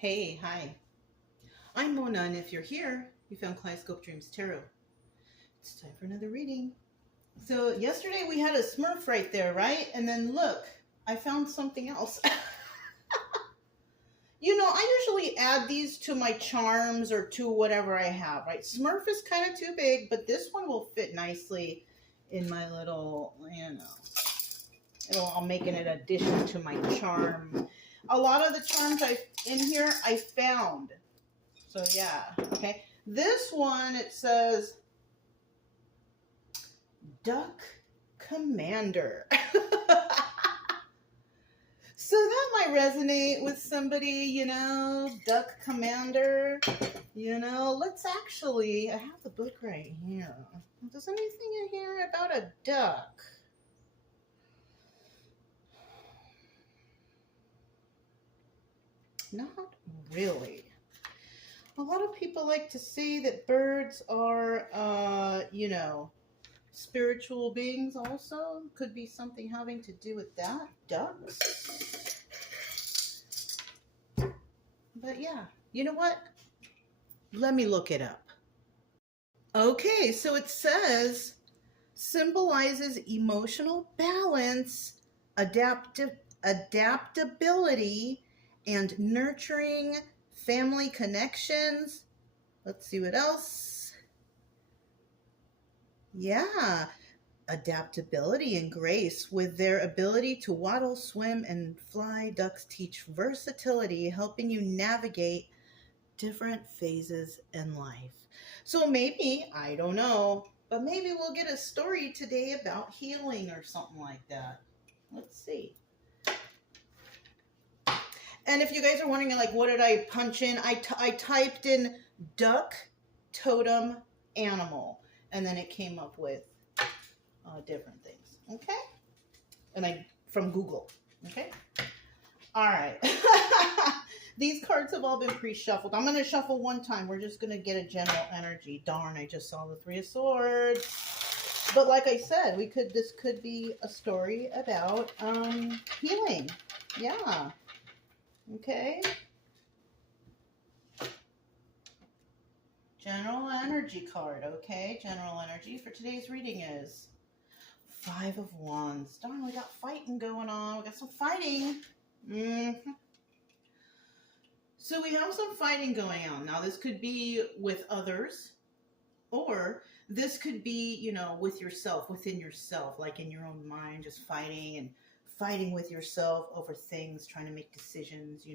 Hey, hi. I'm Mona, and if you're here, you found Kaleidoscope Dreams Tarot. It's time for another reading. So yesterday we had a Smurf right there, right? And then look, I found something else. I usually add these to my charms or to whatever I have, right? Smurf is kind of too big, but this one will fit nicely in my little, I'll make it an addition to my charm. A lot of the charms in here I found. So yeah, okay. This one, it says Duck Commander. So that might resonate with somebody, Duck Commander. Let's actually, I have the book right here. Does anything in here about a duck? Not really. A lot of people like to say that birds are, spiritual beings also. Could be something having to do with that. Ducks. But yeah, you know what? Let me look it up. Okay, so it says symbolizes emotional balance, adaptability, and nurturing family connections. Let's see what else. Yeah, adaptability and grace. With their ability to waddle, swim, and fly, ducks teach versatility, helping you navigate different phases in life. So maybe, I don't know, but maybe we'll get a story today about healing or something like that. Let's see. And if you guys are wondering, like, what did I punch in? I typed in duck, totem, animal, and then it came up with different things. Okay? And from Google. Okay? All right. These cards have all been pre-shuffled. I'm going to shuffle one time. We're just going to get a general energy. Darn, I just saw the Three of Swords. But like I said, this could be a story about healing. Yeah. Okay. General energy card. Okay. General energy for today's reading is Five of Wands. Darn, we got fighting going on. We got some fighting. So we have some fighting going on. Now, this could be with others, or this could be, with yourself, within yourself, like in your own mind, just fighting with yourself over things, trying to make decisions,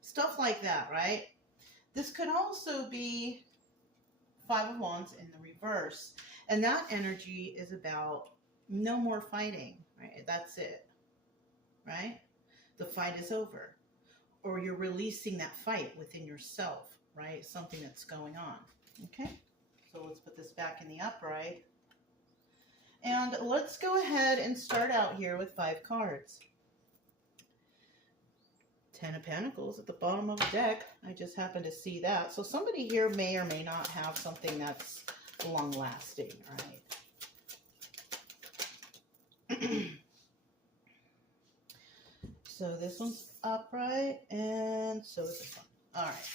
stuff like that, right? This could also be Five of Wands in the reverse. And that energy is about no more fighting, right? That's it, right? The fight is over. Or you're releasing that fight within yourself, right? Something that's going on, okay? So let's put this back in the upright. And let's go ahead and start out here with 5 cards. 10 of Pentacles at the bottom of the deck. I just happened to see that. So somebody here may or may not have something that's long-lasting, right? So this one's upright, and so is this one. All right.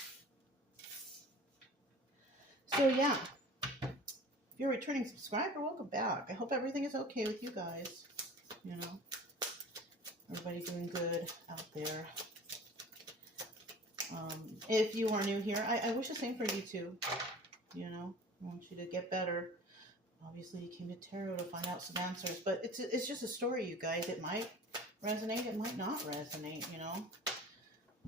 So yeah, if you're a returning subscriber, welcome back. I hope everything is okay with you guys. Everybody doing good out there. If you are new here, I wish the same for you too. I want you to get better. Obviously, you came to tarot to find out some answers, but it's just a story, you guys. It might resonate, it might not resonate,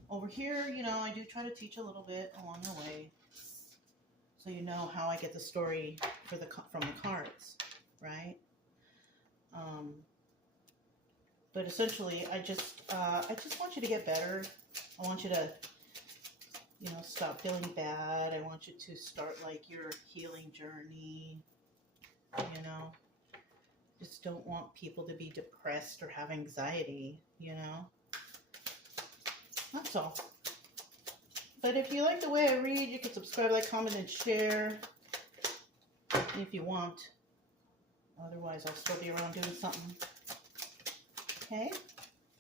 Over here, I do try to teach a little bit along the way, so you know how I get the story from the cards, right? But essentially, I just want you to get better. I want you to, stop feeling bad. I want you to start like your healing journey. Just don't want people to be depressed or have anxiety, That's all. But if you like the way I read, you can subscribe, like, comment, and share if you want. Otherwise, I'll still be around doing something. Okay?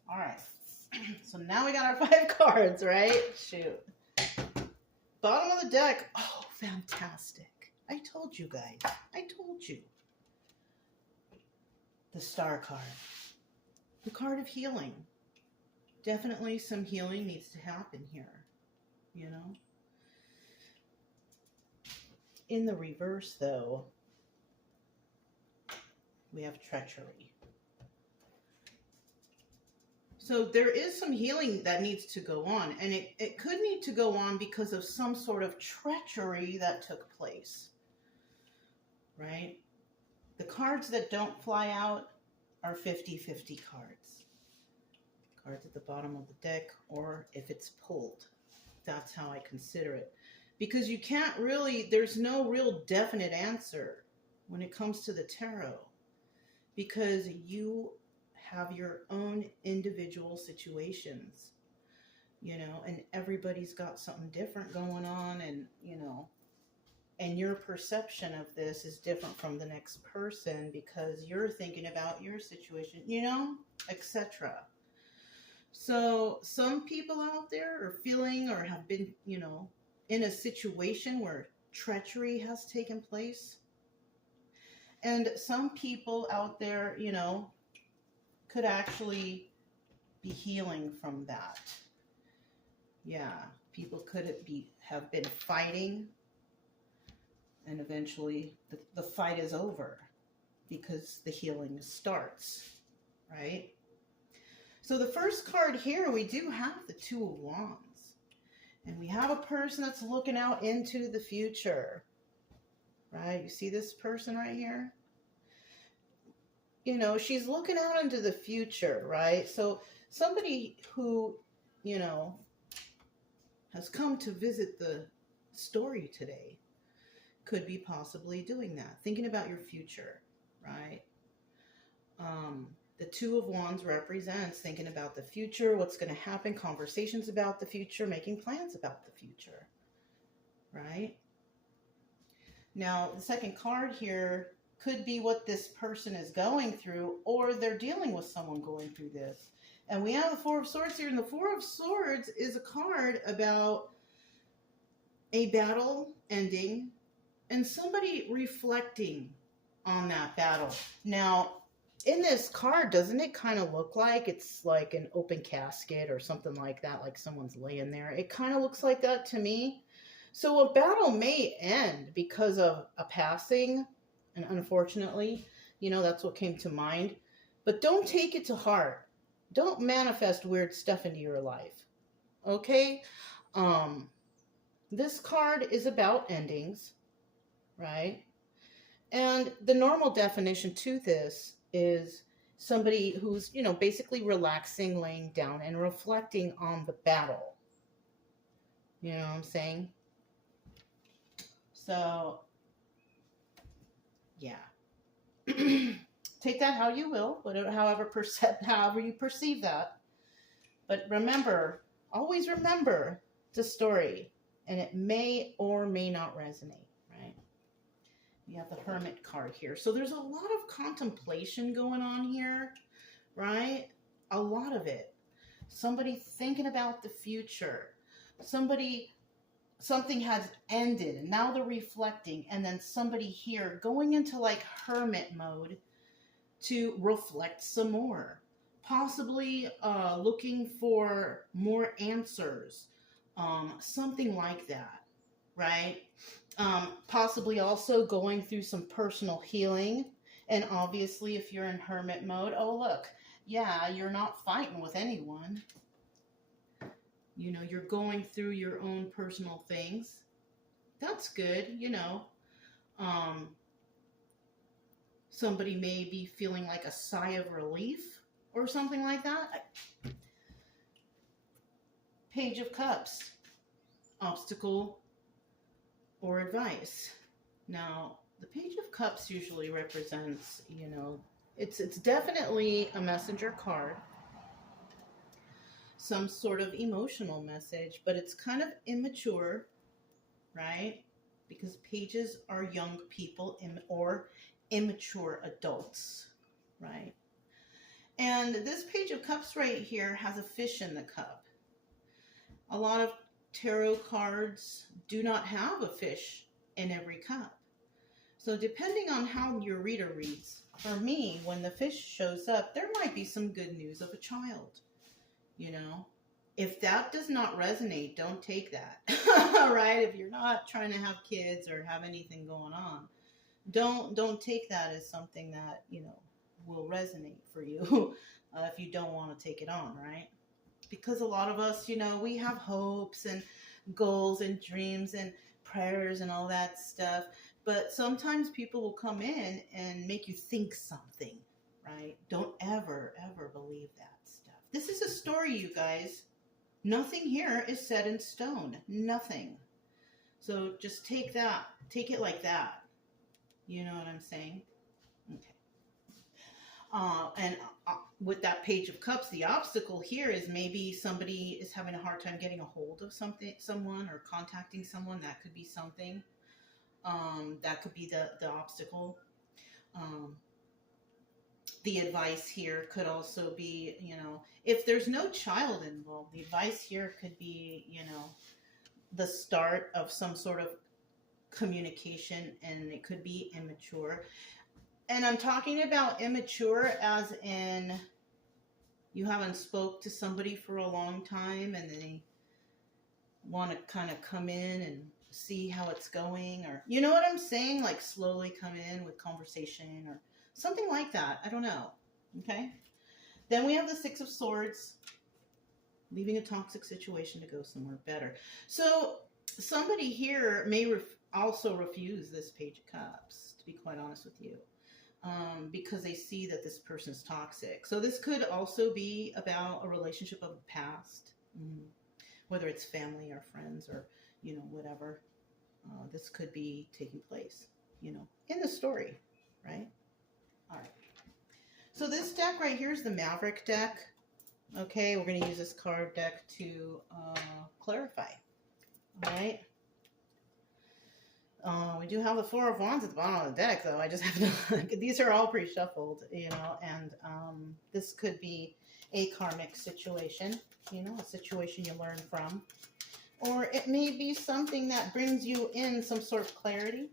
All right. So now we got our 5 cards, right? Shoot. Bottom of the deck. Oh, fantastic. I told you guys. I told you. The Star card. The card of healing. Definitely some healing needs to happen here. You know? In the reverse, though, we have treachery. So there is some healing that needs to go on, and it could need to go on because of some sort of treachery that took place, right? The cards that don't fly out are 50-50 cards. Cards at the bottom of the deck, or if it's pulled. That's how I consider it. Because you can't really, there's no real definite answer when it comes to the tarot. Because you have your own individual situations, you know, and everybody's got something different going on, and, you know, and your perception of this is different from the next person because you're thinking about your situation, you know, etc. So some people out there are feeling or have been, you know, in a situation where treachery has taken place. And some people out there, you know, could actually be healing from that. Yeah, people could have been fighting, and eventually the fight is over because the healing starts, right? So the first card here, we do have the Two of Wands. And we have a person that's looking out into the future, right? You see this person right here? You know, she's looking out into the future, right? So somebody who, you know, has come to visit the story today could be possibly doing that, thinking about your future, right? The Two of Wands represents thinking about the future, what's going to happen, conversations about the future, making plans about the future, right? Now, the second card here could be what this person is going through, or they're dealing with someone going through this. And we have the Four of Swords here, and the Four of Swords is a card about a battle ending and somebody reflecting on that battle. Now, in this card, doesn't it kind of look like it's like an open casket or something like that, like someone's laying there? It kind of looks like that to me. So a battle may end because of a passing, and unfortunately, you know, that's what came to mind. But don't take it to heart. Don't manifest weird stuff into your life, okay? This card is about endings, right? And the normal definition to this is somebody who's, you know, basically relaxing, laying down, and reflecting on the battle. You know what I'm saying? So, yeah. Take that how you will, whatever, however you perceive that. But remember, always remember the story, and it may or may not resonate, right? You have the Hermit card here. So there's a lot of contemplation going on here, right? A lot of it. Somebody thinking about the future. Something has ended, and now they're reflecting, and then somebody here going into like hermit mode to reflect some more. Possibly looking for more answers. Something like that, right? Possibly also going through some personal healing. And obviously, if you're in hermit mode, oh, look, yeah, you're not fighting with anyone. You know, you're going through your own personal things. That's good, you know. Somebody may be feeling like a sigh of relief or something like that. Page of Cups, obstacle or advice. Now, the Page of Cups usually represents, you know, it's definitely a messenger card. Some sort of emotional message, but it's kind of immature, right? Because pages are young people or immature adults, right? And this Page of Cups right here has a fish in the cup. A lot of tarot cards do not have a fish in every cup. So depending on how your reader reads, for me, when the fish shows up, there might be some good news of a child, you know. If that does not resonate, don't take that, right? If you're not trying to have kids or have anything going on, don't take that as something that, you know, will resonate for you if you don't want to take it on, right? Because a lot of us, you know, we have hopes and goals and dreams and prayers and all that stuff, but sometimes people will come in and make you think something, right? Don't ever believe that stuff. This is a story, you guys. Nothing here is set in stone. Nothing. So just take that. Take it like that. You know what I'm saying? Okay. And with that Page of Cups, the obstacle here is maybe somebody is having a hard time getting a hold of someone, or contacting someone. That could be something. That could be the obstacle. The advice here could also be, you know, if there's no child involved, the advice here could be, you know, the start of some sort of communication, and it could be immature. And I'm talking about immature as in you haven't spoke to somebody for a long time and they want to kind of come in and see how it's going, or, you know what I'm saying? Like slowly come in with conversation or something like that. I don't know. Okay. Then we have the Six of Swords, leaving a toxic situation to go somewhere better. So somebody here may also refuse this Page of Cups, to be quite honest with you, because they see that this person's toxic. So this could also be about a relationship of the past, whether it's family or friends or, you know, whatever. This could be taking place, you know, in the story, right? All right. So this deck right here is the Maverick deck. Okay, we're going to use this card deck to clarify. All right. We do have the Four of Wands at the bottom of the deck, though. I just have to, these are all pre-shuffled, you know, and this could be a karmic situation, you know, a situation you learn from. Or it may be something that brings you in some sort of clarity,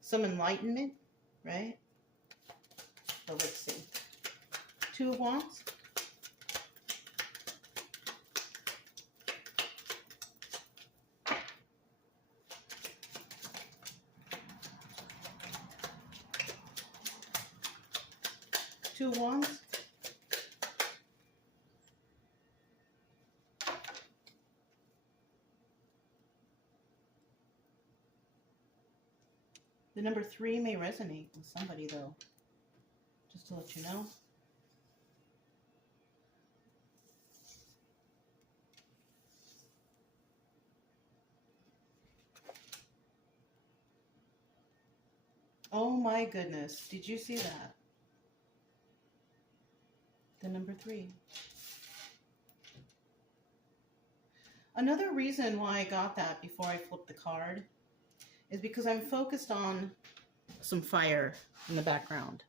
some enlightenment, right? So let's see. Two of Wands. Two of Wands. The number 3 may resonate with somebody, though, just to let you know. Oh my goodness, did you see that? The number 3. Another reason why I got that before I flipped the card is because I'm focused on some fire in the background.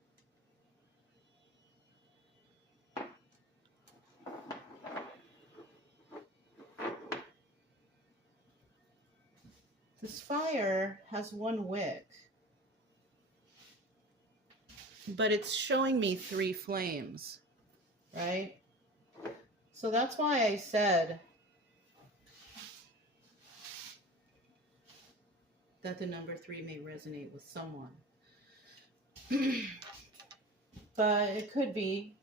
This fire has one wick, but it's showing me 3 flames, right? So that's why I said that the number 3 may resonate with someone. But it could be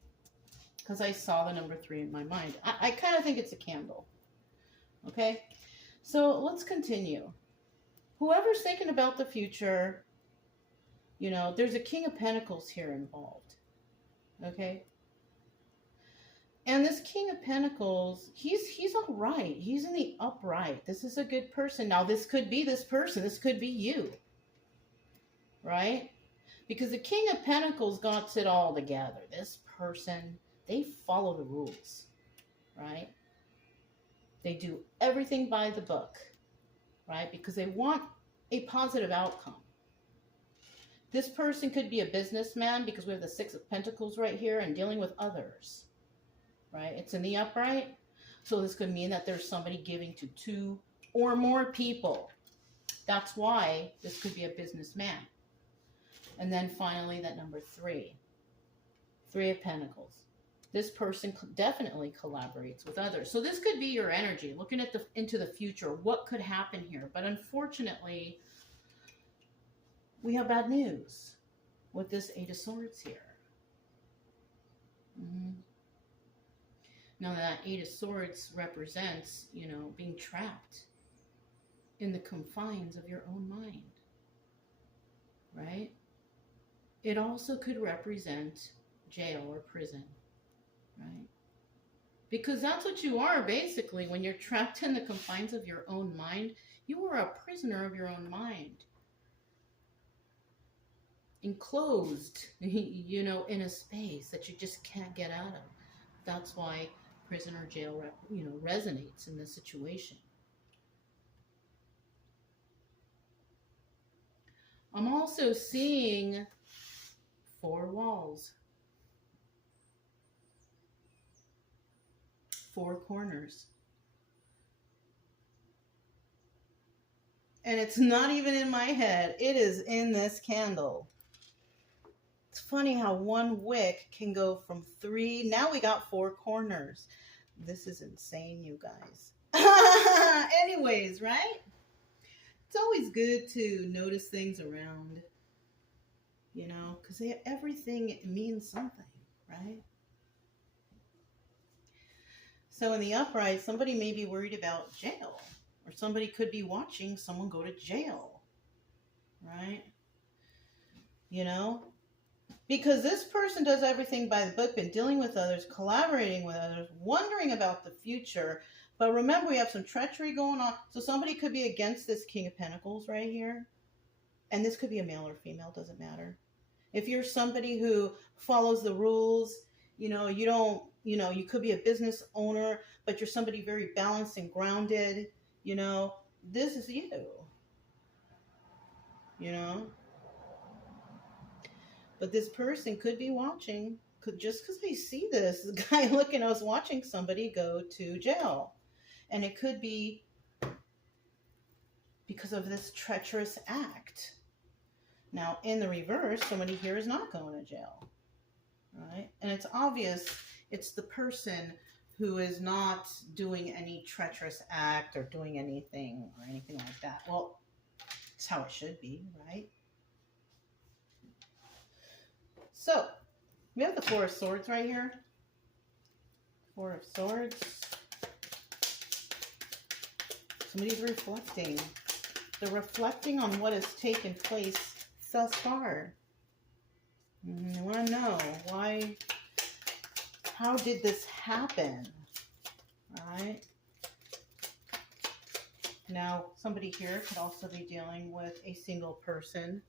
because I saw the number 3 in my mind. I kind of think it's a candle. Okay? So let's continue. Whoever's thinking about the future, you know, there's a King of Pentacles here involved. Okay? And this King of Pentacles, he's all right. He's in the upright. This is a good person. Now, this could be this person. This could be you. Right? Because the King of Pentacles got it all together. This person, they follow the rules. Right? They do everything by the book. Right? Because they want a positive outcome. This person could be a businessman because we have the Six of Pentacles right here and dealing with others, right? It's in the upright. So this could mean that there's somebody giving to 2 or more people. That's why this could be a businessman. And then finally, that number 3. 3 of Pentacles. This person definitely collaborates with others. So this could be your energy, looking at into the future. What could happen here? But unfortunately, we have bad news with this 8 of Swords here. Now that 8 of Swords represents, you know, being trapped in the confines of your own mind, right? It also could represent jail or prison, right? Because that's what you are basically when you're trapped in the confines of your own mind. You are a prisoner of your own mind. Enclosed, you know, in a space that you just can't get out of. That's why prison or jail, you know, resonates in this situation. I'm also seeing 4 walls, 4 corners. And it's not even in my head. It is in this candle. It's funny how one wick can go from 3. Now we got 4 corners. This is insane, you guys. Anyways, right? It's always good to notice things around, you know, because everything means something, right? So in the upright, somebody may be worried about jail, or somebody could be watching someone go to jail, right? You know, because this person does everything by the book, been dealing with others, collaborating with others, wondering about the future. But remember, we have some treachery going on. So somebody could be against this King of Pentacles right here. And this could be a male or female, doesn't matter. If you're somebody who follows the rules, you know, you don't, you know, you could be a business owner, but you're somebody very balanced and grounded, you know, this is you, you know. But this person could be watching, just because they see this guy looking at us watching somebody go to jail. And it could be because of this treacherous act. Now, in the reverse, somebody here is not going to jail, right? And it's obvious it's the person who is not doing any treacherous act or doing anything like that. Well, it's how it should be, right? So, we have the 4 of Swords right here. 4 of Swords. Somebody's reflecting. They're reflecting on what has taken place thus far. I want to know why, how did this happen? Right? Now, somebody here could also be dealing with a single person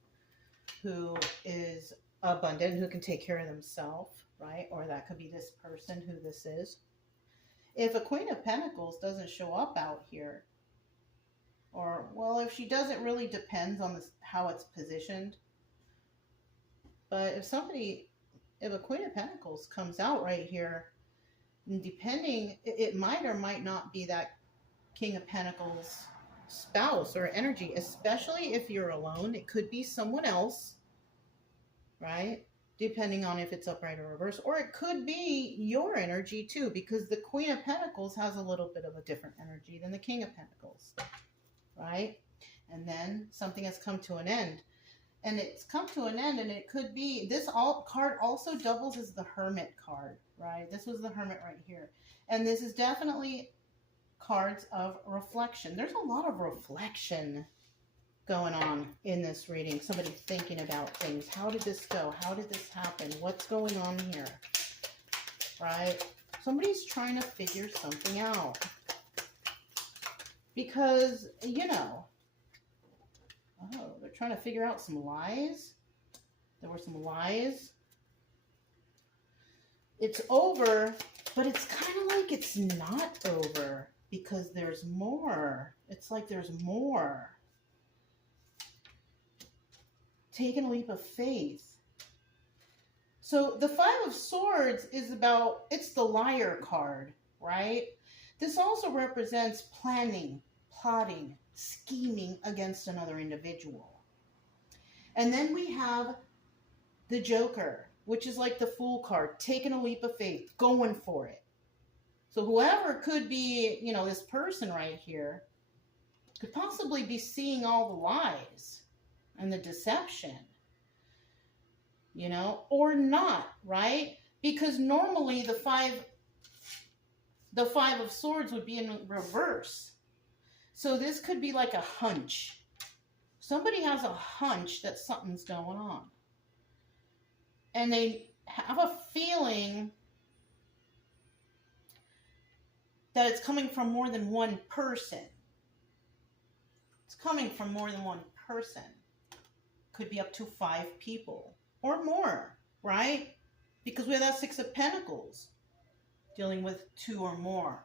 who is abundant, who can take care of themselves, right? Or that could be this person who this is. If a Queen of Pentacles doesn't show up out here, or, well, if she doesn't, really depends on this, how it's positioned. But if a Queen of Pentacles comes out right here, depending, it might or might not be that King of Pentacles spouse or energy, especially if you're alone. It could be someone else, right? Depending on if it's upright or reverse. Or it could be your energy too, because the Queen of Pentacles has a little bit of a different energy than the King of Pentacles, right? And then something has come to an end. And it's come to an end, and it could be, this card also doubles as the Hermit card, right? This was the Hermit right here. And this is definitely cards of reflection. There's a lot of reflection going on in this reading. Somebody thinking about things. How did this go? How did this happen? What's going on here? Right? Somebody's trying to figure something out. Because, you know, oh, they're trying to figure out some lies. There were some lies. It's over, but it's kind of like it's not over because there's more. It's like there's more. taking a leap of faith. So the Five of Swords is about, it's the liar card, right? This also represents planning, plotting, scheming against another individual. And then we have the Joker, which is like the Fool card, taking a leap of faith, going for it. So whoever could be, you know, this person right here could possibly be seeing all the lies and the deception, you know, or not, right? Because normally the five of Swords would be in reverse. So this could be like a hunch. Somebody has a hunch that something's going on. And they have a feeling that it's coming from more than one person. It's coming from more than one person. Could be up to 5 people or more, right? Because we have that 6 of Pentacles dealing with 2 or more,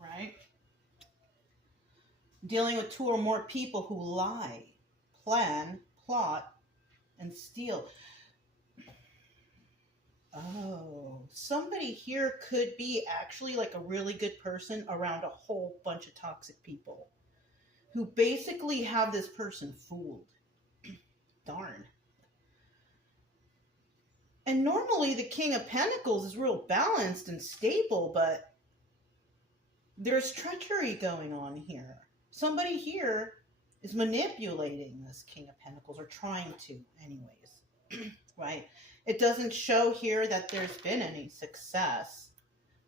right? Dealing with 2 or more people who lie, plan, plot, and steal. Oh, somebody here could be actually like a really good person around a whole bunch of toxic people who basically have this person fooled. Darn. And normally the King of Pentacles is real balanced and stable, but there's treachery going on here. Somebody here is manipulating this King of Pentacles, or trying to anyways, right? It doesn't show here that there's been any success,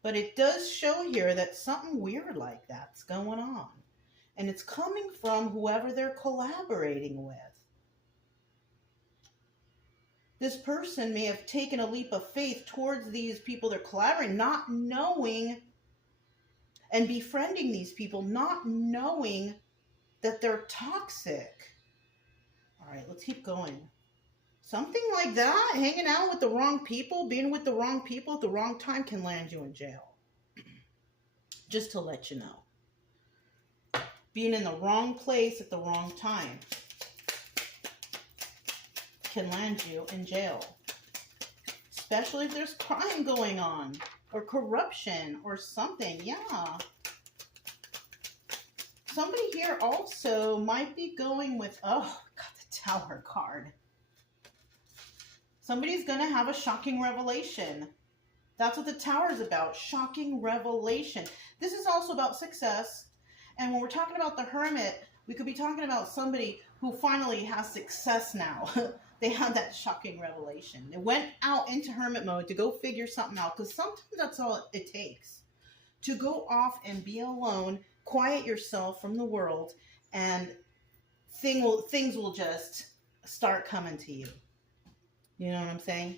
but it does show here that something weird like that's going on. And it's coming from whoever they're collaborating with. This person may have taken a leap of faith towards these people they're collaborating, not knowing, and befriending these people, not knowing that they're toxic. All right, let's keep going. Something like that, hanging out with the wrong people, being with the wrong people at the wrong time can land you in jail. Just to let you know. Being in the wrong place at the wrong time can land you in jail. Especially if there's crime going on, or corruption, or something. Yeah. Somebody here also might be going with, oh, got the Tower card. Somebody's going to have a shocking revelation. That's what the Tower is about. Shocking revelation. This is also about success. And when we're talking about the Hermit, we could be talking about somebody who finally has success now. They had that shocking revelation. They went out into hermit mode to go figure something out. Because sometimes that's all it takes. To go off and be alone, quiet yourself from the world, and things will just start coming to you. You know what I'm saying?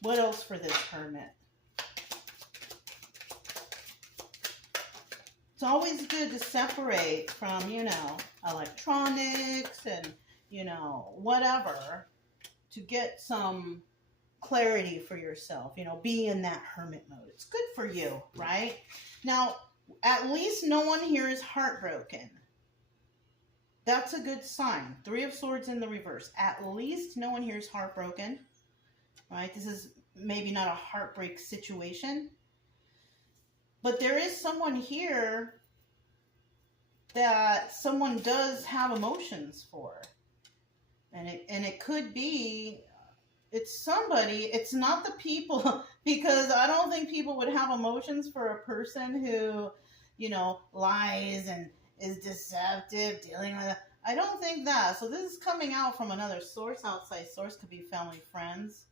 What else for this Hermit? It's always good to separate from, you know, electronics and, you know, whatever, to get some clarity for yourself. You know, be in that hermit mode. It's good for you, right? Now, at least no one here is heartbroken. That's a good sign. 3 of Swords in the reverse. At least no one here is heartbroken, right? This is maybe not a heartbreak situation. But there is someone here that someone does have emotions for. And it could be, it's somebody, it's not the people, because I don't think people would have emotions for a person who, you know, lies and is deceptive, dealing with it. I don't think that. So this is coming out from another source, outside source, could be family, friends,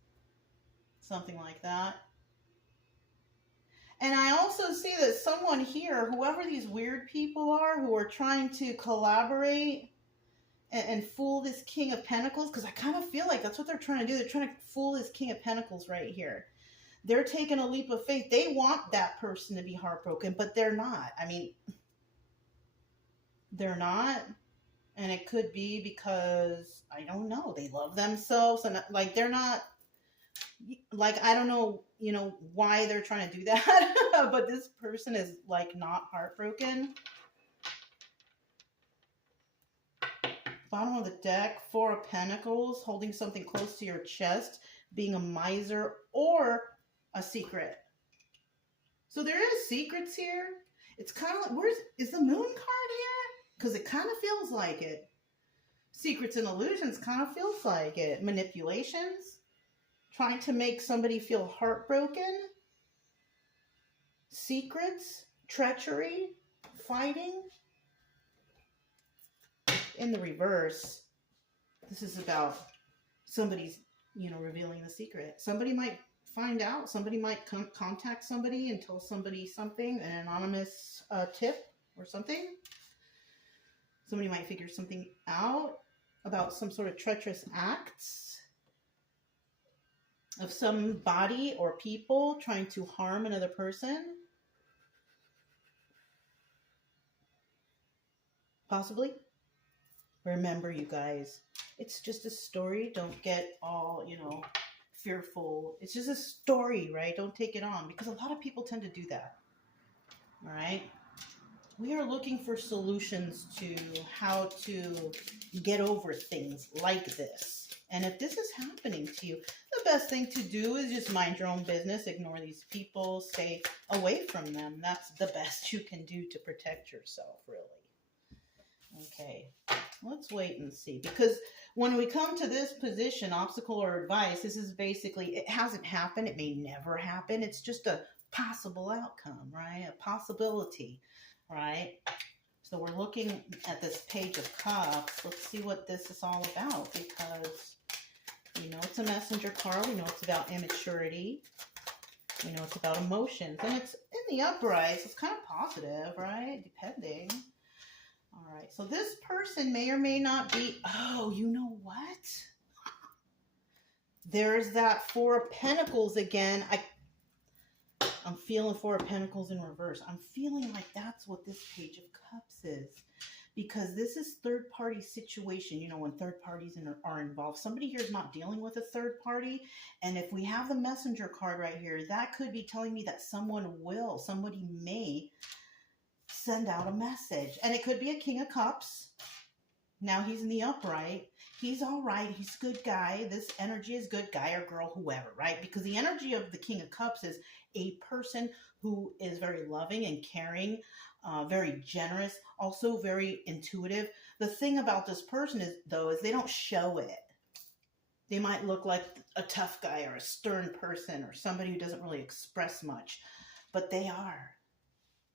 something like that. And I also see that someone here, whoever these weird people are who are trying to collaborate and fool this King of Pentacles, because I kind of feel like that's what they're trying to do. They're trying to fool this King of Pentacles right here. They're taking a leap of faith. They want that person to be heartbroken, but they're not. I mean, they're not. And it could be because, I don't know, they love themselves. And like, they're not, like, I don't know, you know, why they're trying to do that. But this person is, like, not heartbroken. Bottom of the deck, Four of Pentacles, holding something close to your chest, being a miser, or a secret. So there is secrets here. It's kind of like, is the Moon card here? Because it kind of feels like it. Secrets and illusions kind of feels like it. Manipulations, trying to make somebody feel heartbroken. Secrets, treachery, fighting. In the reverse, this is about somebody's, revealing the secret. Somebody might find out. Somebody might contact somebody and tell somebody something, an anonymous tip or something. Somebody might figure something out about some sort of treacherous acts of somebody or people trying to harm another person. Possibly. Remember, you guys, it's just a story. Don't get all, fearful. It's just a story, right? Don't take it on, because a lot of people tend to do that. All right? We are looking for solutions to how to get over things like this. And if this is happening to you, the best thing to do is just mind your own business, ignore these people, stay away from them. That's the best you can do to protect yourself, really. Okay, let's wait and see. Because when we come to this position, obstacle or advice, this is basically, it hasn't happened. It may never happen. It's just a possible outcome, right? A possibility, right? So we're looking at this Page of Cups. Let's see what this is all about, because we know it's a messenger card. We know it's about immaturity. We know it's about emotions. And it's in the upright. So it's kind of positive, right? Depending. All right, so this person may or may not be, oh, you know what? There's that Four of Pentacles again. I'm feeling Four of Pentacles in reverse. I'm feeling like that's what this Page of Cups is. Because this is third-party situation. When third parties are involved. Somebody here is not dealing with a third party. And if we have the messenger card right here, that could be telling me that somebody may send out a message. And it could be a King of Cups. Now he's in the upright. He's all right. He's a good guy. This energy is good, guy or girl, whoever, right? Because the energy of the King of Cups is a person who is very loving and caring, very generous, also very intuitive. The thing about this person is they don't show it. They might look like a tough guy or a stern person or somebody who doesn't really express much, but they are.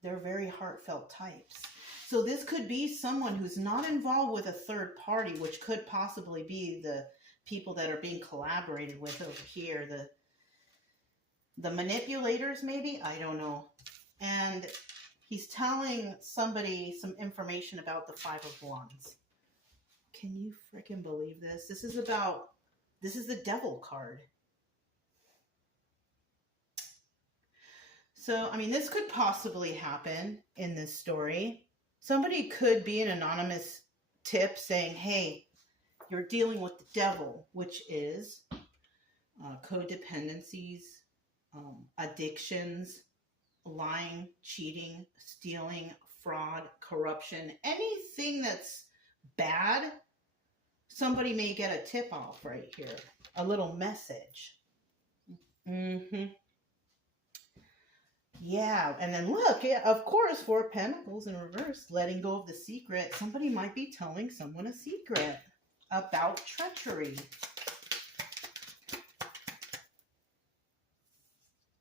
They're very heartfelt types. So this could be someone who's not involved with a third party, which could possibly be the people that are being collaborated with over here. The manipulators, maybe? I don't know. And he's telling somebody some information about the Five of Wands. Can you freaking believe this? This is the Devil card. So, this could possibly happen in this story. Somebody could be an anonymous tip saying, hey, you're dealing with the devil, which is codependencies, addictions, lying, cheating, stealing, fraud, corruption, anything that's bad. Somebody may get a tip off right here, a little message. Yeah, and then look, of course, Four of Pentacles in reverse, letting go of the secret. Somebody might be telling someone a secret about treachery.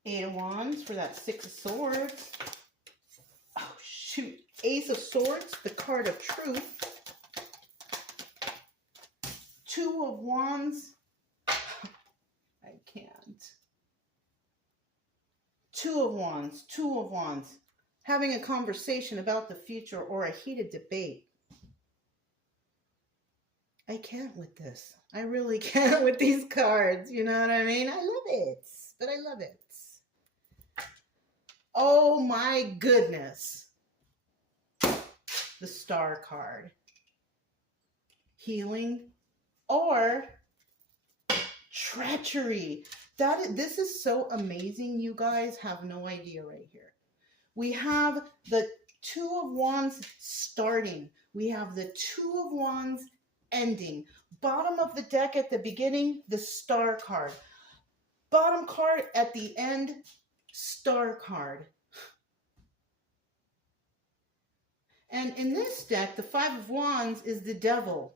Eight of Wands for that Six of Swords. Oh, shoot. Ace of Swords, the card of truth. Two of Wands. I can't. Two of Wands, having a conversation about the future or a heated debate. I can't with this. I really can't with these cards. You know what I mean? I love it, but I love it. Oh my goodness. The Star card. Healing or treachery. This is so amazing. You guys have no idea right here. We have the Two of Wands starting. We have the Two of Wands ending. Bottom of the deck at the beginning, the Star card. Bottom card at the end, Star card. And in this deck, the Five of Wands is the Devil.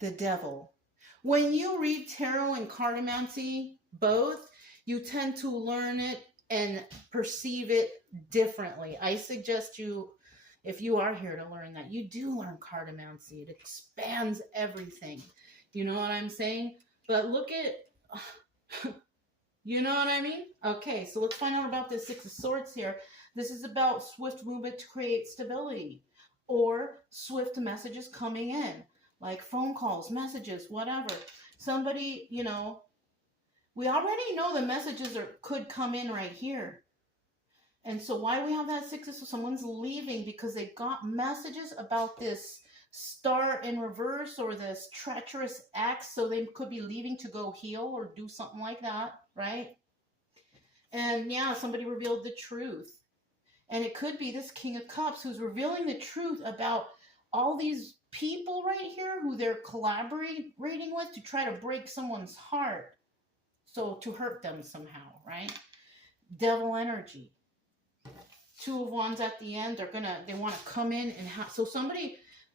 The Devil. When you read tarot and cartomancy, both, you tend to learn it and perceive it differently. I suggest you, if you are here to learn that, you do learn cartomancy. It expands everything. You know what I'm saying? But look at, you know what I mean? Okay, so let's find out about this Six of Swords here. This is about swift movement to create stability, or swift messages coming in, like phone calls, messages, whatever. Somebody, you know, we already know the messages could come in right here. And so why we have that Six of Swords? Someone's leaving because they got messages about this Star in reverse or this treacherous act. So they could be leaving to go heal or do something like that, right? And yeah, somebody revealed the truth. And it could be this King of Cups who's revealing the truth about all these people right here who they're collaborating with to try to break someone's heart. So to hurt them somehow, right? Devil energy. Two of Wands at the end. They want to come in and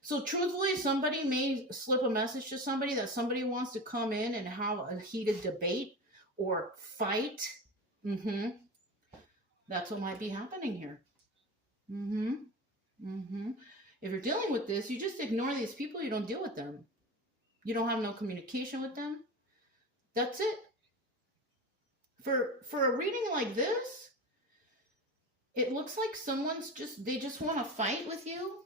so truthfully, somebody may slip a message to somebody that somebody wants to come in and have a heated debate or fight. That's what might be happening here. If you're dealing with this, you just ignore these people. You don't deal with them. You don't have no communication with them. That's it. For a reading like this, it looks like they just want to fight with you.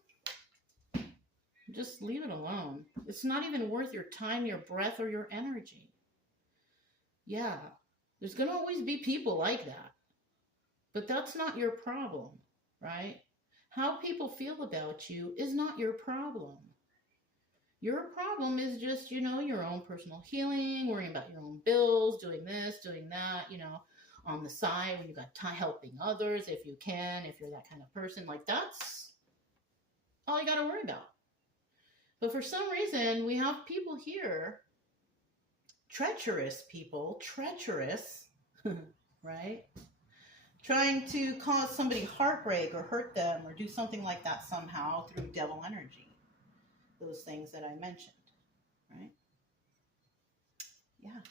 Just leave it alone. It's not even worth your time, your breath, or your energy. Yeah, there's going to always be people like that. But that's not your problem, right? How people feel about you is not your problem. Your problem is just, you know, your own personal healing, worrying about your own bills, doing this, doing that, you know, on the side when you got time helping others, if you can, if you're that kind of person. Like, that's all you got to worry about. But for some reason, we have people here, treacherous people, right? Trying to cause somebody heartbreak or hurt them or do something like that somehow through devil energy. Those things that I mentioned, right? Yeah.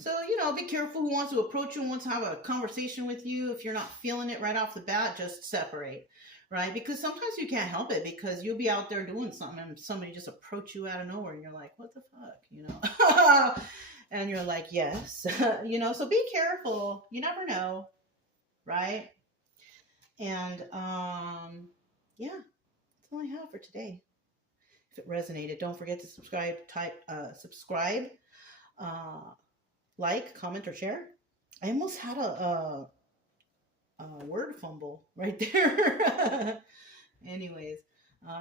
So, you know, be careful who wants to approach you and wants to have a conversation with you. If you're not feeling it right off the bat, just separate, right? Because sometimes you can't help it because you'll be out there doing something and somebody just approach you out of nowhere and you're like, what the fuck, you know? And you're like, yes, you know, so be careful. You never know, right? And, yeah, that's all I have for today. If it resonated, don't forget to subscribe, like, comment, or share. I almost had a word fumble right there. Anyways,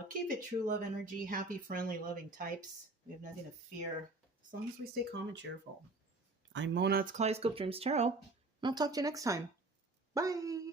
keep it true love energy, happy, friendly, loving types. We have nothing to fear as long as we stay calm and cheerful. I'm Mona. It's Kaleidoscope Dreams Tarot. And I'll talk to you next time. Bye.